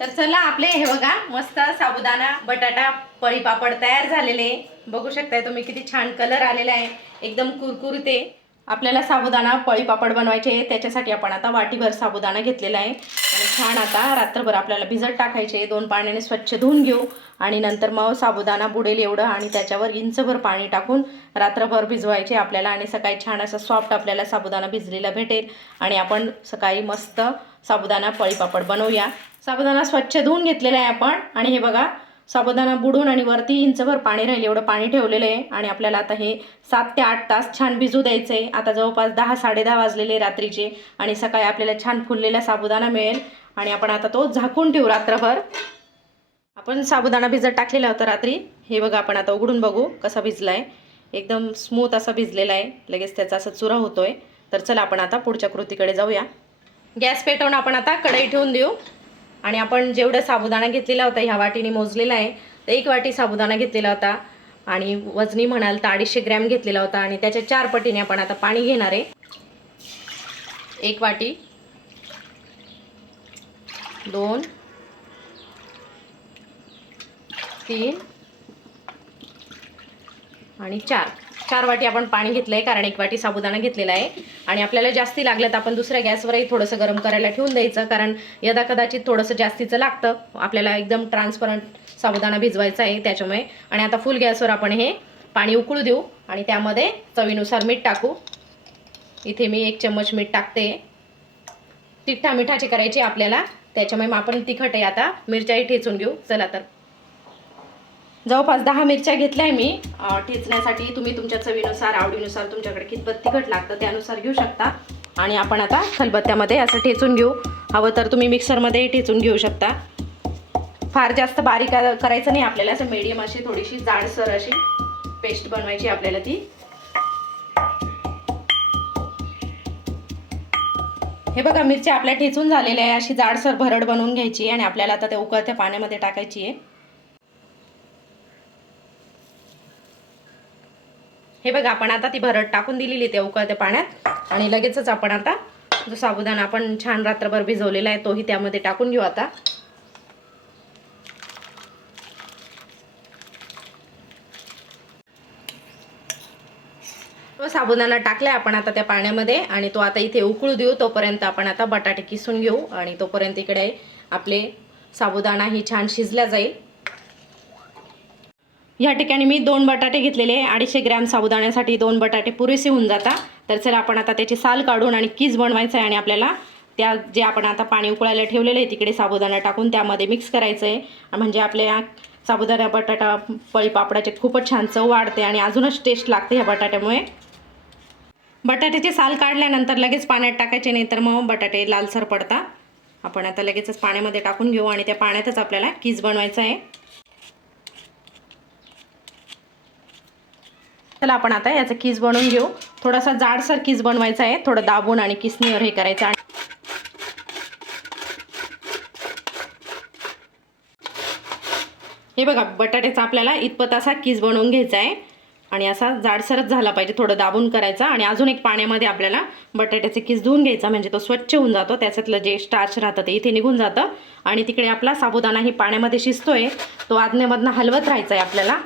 तर चला आपले हे बघा मस्त साबुदाणा बटाटा पळी पापड तयार झालेले. बघू शकताय तुम्ही किती छान कलर आलेला आहे. एकदम कुरकुरते. आपल्याला साबुदाणा पळी पापड बनवायचे आहे. त्याच्यासाठी आपण आता वाटीभर साबुदाणा घेतलेला आहे. आणि छान आता रात्रभर आपल्याला भिजत टाकायचे दोन पाण्याने स्वच्छ धुवून घेऊ. आणि नंतर मग साबुदाणा बुडेल एवढं आणि त्याच्यावर इंचभर पाणी टाकून रात्रभर भिजवायचे आपल्याला. आणि सकाळी छान असं सॉफ्ट आपल्याला साबुदाणा भिजलेला भेटेल. आणि आपण सकाळी मस्त साबुदाणा पळीपापड बनवूया. साबुदाणा स्वच्छ धुवून घेतलेला आहे आपण. आणि हे बघा साबुदाणा बुडून आणि वरती इंचभर पाणी राहील एवढं पाणी ठेवलेलं आहे. आणि आपल्याला आता हे सात ते आठ तास छान भिजू द्यायचं आहे. आता जवळपास दहा साडेदहा वाजलेले रात्रीचे आणि सकाळी आपल्याला छान फुललेला साबुदाणा मिळेल. आणि आपण आता तो झाकून ठेवू रात्रभर. आपण साबुदाणा भिजत टाकलेला होता रात्री. हे बघा आपण आता उघडून बघू कसा भिजला आहे एकदम स्मूथ असा भिजलेला आहे. लगेच त्याचा असा चुरा होतोय. तर चला आपण आता पुढच्या कृतीकडे जाऊया. गॅस पेटवून आपण आता कढई ठेवून देऊ. आणि आपण जेवढं साबुदाणा घेतलेला होता ह्या वाटीने मोजलेला आहे तर एक वाटी साबुदाणा घेतलेला होता. आणि वजनी म्हणाल तर अडीचशे ग्रॅम घेतलेला होता आणि त्याच्या चार पटीने आपण आता पाणी घेणार आहे. एक वाटी. दोन. तीन. आणि चार. चार वाटी आपण पाणी घेतलं आहे कारण एक वाटी साबुदाणा घेतलेला आहे. आणि आपल्याला जास्ती लागलं तर आपण दुसऱ्या गॅसवरही थोडंसं गरम करायला ठेवून द्यायचं कारण यदा कदाचित थोडंसं जास्तीचं लागतं. आपल्याला एकदम ट्रान्सपरंट साबुदाणा भिजवायचा आहे त्याच्यामुळे. आणि आता फुल गॅसवर आपण हे पाणी उकळू देऊ आणि त्यामध्ये चवीनुसार मीठ टाकू. इथे मी एक चम्मच मीठ टाकते. तिठ्ठा मिठाची करायची आपल्याला त्याच्यामुळे मग आपण तिखट आहे आता मिरच्याही ठेचून घेऊ. चला तर. जवळपास दहा मिरच्या घेतल्या आहे मी ठेचण्यासाठी तुम्ही तुमच्या चवीनुसार आवडीनुसार तुमच्याकडे कितपत तिखट लागतं त्यानुसार घेऊ शकता. आणि आपण आता खलबत्त्यामध्ये असं ठेचून घेऊ. हवं तर तुम्ही मिक्सरमध्येही ठेचून घेऊ शकता. फार जास्त बारीक करायचं नाही आपल्याला असं मीडियम अशी थोडीशी जाडसर अशी पेस्ट बनवायची आपल्याला ती. हे बघा मिरच्या आपल्या ठेचून झालेल्या आहे. अशी जाडसर भरड बनवून घ्यायची आणि आपल्याला आता त्या उकळत्या पाण्यामध्ये टाकायची आहे. हे बघा आपण आता ती भरड टाकून दिलेली ते उकळत्या पाण्यात. आणि लगेचच आपण आता जो साबुदाणा आपण छान रात्रभर भिजवलेला आहे तोही त्यामध्ये टाकून घेऊ आता. तो साबुदाणा टाकलाय आपण आता त्या पाण्यामध्ये आणि तो आता इथे उकळू देऊ. तोपर्यंत आपण आता बटाटे किसून घेऊ आणि तोपर्यंत इकडे आपले साबुदाणा ही छान शिजला जाईल. या ठिकाणी मी दोन बटाटे घेतलेले आहे. अडीचशे ग्रॅम साबुदाण्यासाठी दोन बटाटे पुरेसे होऊन जाता. तर चला आपण आता त्याची साल काढून आणि कीज बनवायचं आहे आणि आपल्याला त्या जे आपण आता पाणी उकळायला ठेवलेलं आहे तिकडे साबुदाणा टाकून त्यामध्ये मिक्स करायचं आहे म्हणजे आपल्या साबुदाणा बटाटा पळी पापडाचे खूपच छान चव वाढते आणि अजूनच टेस्ट लागते ह्या बटाट्यामुळे. बटाट्याचे साल काढल्यानंतर लगेच पाण्यात टाकायचे नाही तर मग बटाटे लालसर पडतात. आपण आता लगेचच पाण्यामध्ये टाकून घेऊ आणि त्या पाण्यातच आपल्याला कीज बनवायचं आहे चला आपण आता याचं कीज बनवून घेऊ. थोडासा जाडसर कीज बनवायचा आहे. थोडं दाबून आणि किसनीवर हे करायचं आणि हे बघा बटाट्याचा आपल्याला इतपत असा किस बनवून घ्यायचा आहे. आणि असा जाडसरच झाला पाहिजे थोडं दाबून करायचा. आणि अजून एक पाण्यामध्ये आपल्याला बटाट्याचे किस धुवून घ्यायचा म्हणजे तो स्वच्छ होऊन जातो. त्याच्यातलं जे स्टार्च राहतं ते इथे निघून जातं. आणि तिकडे आपला साबुदाणा ही पाण्यामध्ये शिजतोय. तो आज्ञेमधनं हलवत राहायचा आहे आपल्याला.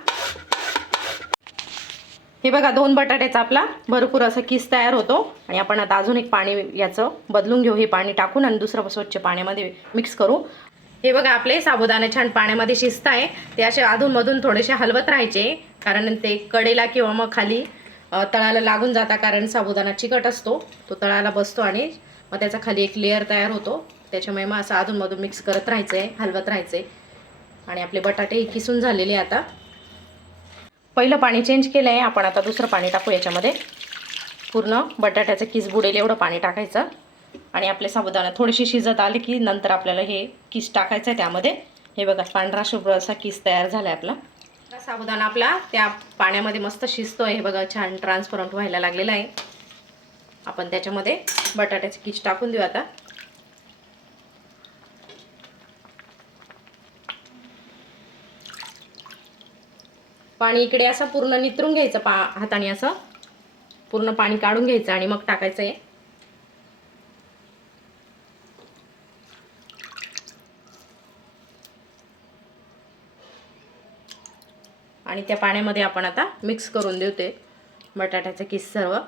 हे बघा दोन बटाट्याचा आपला भरपूर असा किस तयार होतो. आणि आपण आता अजून एक पाणी याचं बदलून घेऊ. हे पाणी टाकून आणि दुसरं स्वच्छ पाण्यामध्ये मिक्स करू. हे बघा आपले साबुदाणे छान पाण्यामध्ये शिजत आहे. ते असे अधूनमधून थोडेसे हलवत राहायचे. कारण ते कडेला किंवा मग खाली तळाला लागून जाता कारण साबुदाणा चिकट असतो. तो तळाला बसतो आणि मग त्याचा खाली एक लेअर तयार होतो. त्याच्यामुळे मग असं अधूनमधून मिक्स करत राहायचं आहे हलवत राहायचं आहे आणि आपले बटाटेही किसून झालेले आता. पहिलं पाणी चेंज केलं आहे आपण आता दुसरं पाणी टाकू याच्यामध्ये. पूर्ण बटाट्याचं किस बुडेल एवढं पाणी टाकायचं. आणि आपले साबुदाणा थोडीशी शिजत आली की नंतर आपल्याला हे किस टाकायचं आहे त्यामध्ये. हे बघा पांढरा शुभ्र असा किस तयार झाला आहे आपला साबुदाणा आपला त्या पाण्यामध्ये मस्त शिजतो आहे हे बघा छान ट्रान्सपरंट व्हायला लागलेला आहे. आपण त्याच्यामध्ये बटाट्याचे किस टाकून देऊ आता. पाणी इकडे असं पूर्ण नितरून घ्यायचं पा हाताने असं. पूर्ण पाणी काढून घ्यायचं आणि मग टाकायचं आहे आणि त्या पाण्यामध्ये आपण आता मिक्स करून देऊ ते. बटाट्याचं किस सर्व.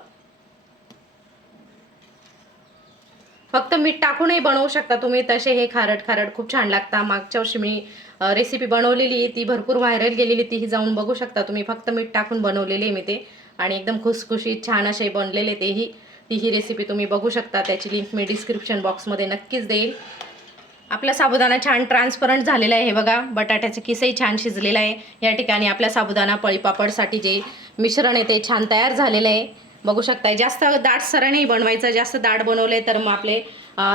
फक्त मीठ टाकूनही बनवू शकता तुम्ही. तसे हे खारट खारट खूप छान लागता. मागच्या वर्षी मी रेसिपी बनवलेली ती भरपूर व्हायरल गेलेली तीही जाऊन बघू शकता तुम्ही. फक्त मीठ टाकून बनवलेली आहे मी ते. आणि एकदम खुसखुशीत छान असे बनलेले तेही तीही रेसिपी तुम्ही बघू शकता. त्याची लिंक मी डिस्क्रिप्शन बॉक्समध्ये नक्कीच देईल. आपला साबुदाणा छान ट्रान्सपरंट झालेला आहे हे बघा. बटाट्याचं किसही छान शिजलेलं आहे. या ठिकाणी आपल्या साबुदाणा पळीपापडसाठी जे मिश्रण आहे ते छान तयार झालेलं आहे. बघू शकताय. जास्त दाट सरळ नाही बनवायचं. जास्त दाट बनवले तर मग आपले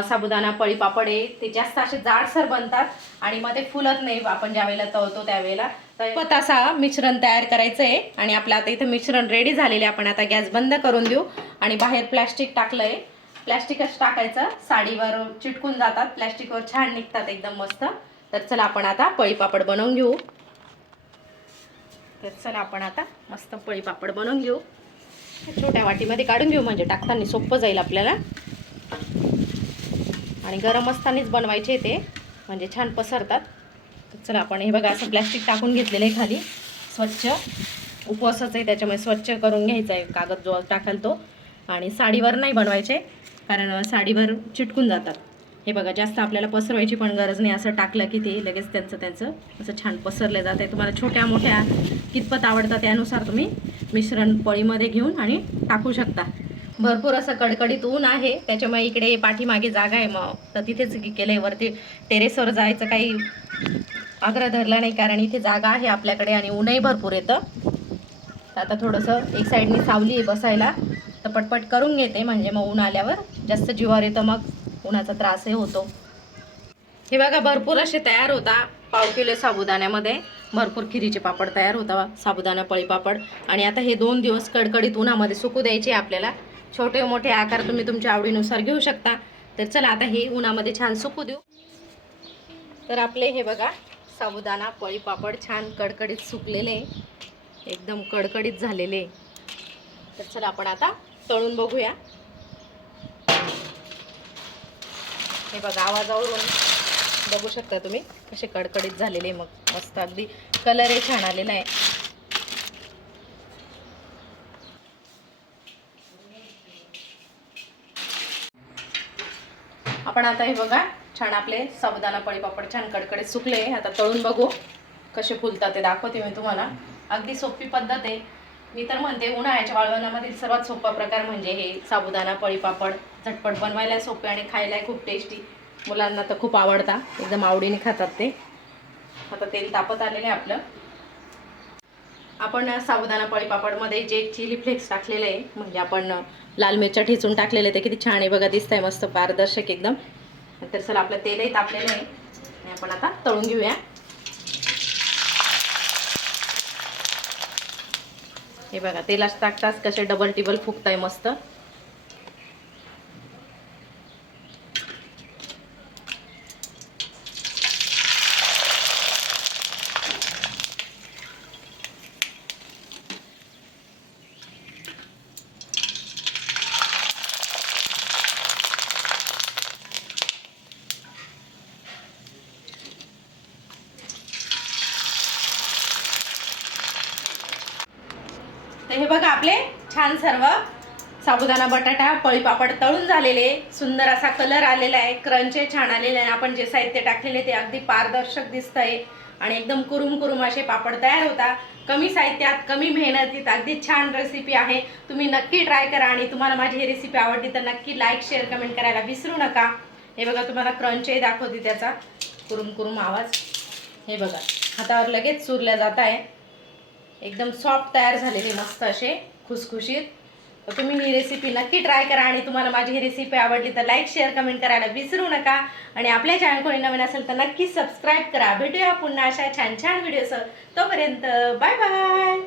साबुदाणा पळीपापड आहे ते जास्त असे जाडसर बनतात. आणि मग ते फुलत नाही आपण ज्या वेळेला तळतो त्यावेळेला. तर असा मिश्रण तयार करायचं आहे आणि आपलं आता इथं मिश्रण रेडी झालेले आपण आता गॅस बंद करून देऊ. आणि बाहेर प्लॅस्टिक टाकलं आहे प्लॅस्टिकच टाकायचं. साडीवर चिटकून जातात. प्लॅस्टिकवर छान निघतात एकदम मस्त. तर चला आपण आता पळीपापड बनवून घेऊ. तर चला आपण आता मस्त पळीपापड बनवून घेऊ. छोट्या वाटीमध्ये काढून घेऊ म्हणजे टाकताना सोपं जाईल आपल्याला. आणि गरम असतानाच बनवायचे ते म्हणजे छान पसरतात. चला आपण हे बघा असं प्लॅस्टिक टाकून घेतलेलं आहे खाली. स्वच्छ. उपवासाचं आहे त्याच्यामुळे स्वच्छ करून घ्यायचा आहे कागद जो टाकाल तो. आणि साडीवर नाही बनवायचे कारण साडीवर चिटकून जातात. हे बघा जास्त आपल्याला पसरवायची पण गरज नाही. असं टाकलं की ते लगेच त्यांचं त्यांचं असं छान पसरलं जातं आहे तुम्हाला छोट्या मोठ्या कितपत आवडतं त्यानुसार तुम्ही मिश्रण पळीमध्ये घेऊन आणि टाकू शकता. भरपूर असं कडकडीत ऊन आहे. त्याच्यामुळे इकडे पाठीमागे जागा आहे मग. तर तिथेच केलं आहे वरती टेरेसवर जायचं काही आग्रह धरला नाही कारण इथे जागा आहे आपल्याकडे आणि ऊनही भरपूर येतं. तर आता थोडंसं एक साईडने सावली आहे बसायला. तर पटपट करून घेते. म्हणजे मग ऊन आल्यावर जास्त जीवावर येतं मग. उन्हाचा त्रासही होतो. हे बघा भरपूर असे तयार होता पाव किलो साबुदाण्यामध्ये. भरपूर खिरीचे पापड तयार होता साबुदाणा पळी पापड. आणि आता हे दोन दिवस कडकडीत उन्हामध्ये सुकू द्यायचे आपल्याला. छोटे मोठे आकार तुम्ही तुमच्या आवडीनुसार घेऊ शकता. तर चला आता हे उन्हामध्ये छान सुकू देऊ. तर आपले हे बघा साबुदाणा पळी पापड छान कडकडीत सुकलेले. एकदम कडकडीत झालेले. तर चला आपण आता तळून बघूया. हे बघा आवाजावरून बघू शकता तुम्ही. कसे कडकडीत झालेले मग मस्त अगदी कलरही छान आलेला आहे. आपण आता हे बघा छान आपले साबुदाणा पळी पापड छान कडकडीत सुकले. आता तळून बघू कसे फुलतात ते दाखवते मी तुम्हाला. अगदी सोपी पद्धत आहे. मी तर म्हणते उन्हाळ्याच्या वाळवणामधील सर्वात सोपा प्रकार म्हणजे हे साबुदाणा पळी पापड झटपट बनवायला सोपे आणि खायलाही खूप टेस्टी मुलांना तर खूप आवडता. एकदम आवडीने खातात ते. आता तेल तापत आलेलं आहे आपलं. आपण साबुदाणा पळी पापडमध्ये जे चिली फ्लेक्स टाकलेले आहे म्हणजे आपण लाल मिरच्या ठेचून टाकलेले ते किती छान आहे बघा दिसत आहे मस्त पारदर्शक एकदम. तर चला आपलं तेलही तापलेलं आहे. आणि आपण आता तळून घेऊया. हे बघा तेलाच टाकताच कसे डबल टिबल फुगताय मस्त. आपले छान सर्व साबुदाणा बटाटा पळीपापड तळून झालेले. सुंदर असा कलर आलेला आहे. क्रंचे छान आलेले आहे. आपण जे साहित्य टाकलेले ते अगदी पारदर्शक दिसत आहे आणि एकदम कुरुम कुरुम असे पापड तयार होता कमी साहित्यात कमी मेहनतीत अगदी छान रेसिपी आहे. तुम्ही नक्की ट्राय करा आणि तुम्हाला माझी ही रेसिपी आवडली तर नक्की लाईक शेअर कमेंट करायला विसरू नका. हे बघा तुम्हाला क्रंचही दाखवते त्याचा. कुरुम कुरुम आवाज. हे बघा हातावर लगेच चुरल्या जात आहे. एकदम सॉफ्ट तयार झालेले मस्त असे खुसखुशीत. तर तुम्ही ही रेसिपी नक्की ट्राय करा आणि तुम्हाला माझी ही रेसिपी आवडली तर लाईक शेअर कमेंट करायला विसरू नका. आणि आपल्या चॅनल कोणी नवीन असेल तर नक्की सबस्क्राईब करा. भेटूया पुन्हा अशा छान छान व्हिडिओसह तोपर्यंत बाय बाय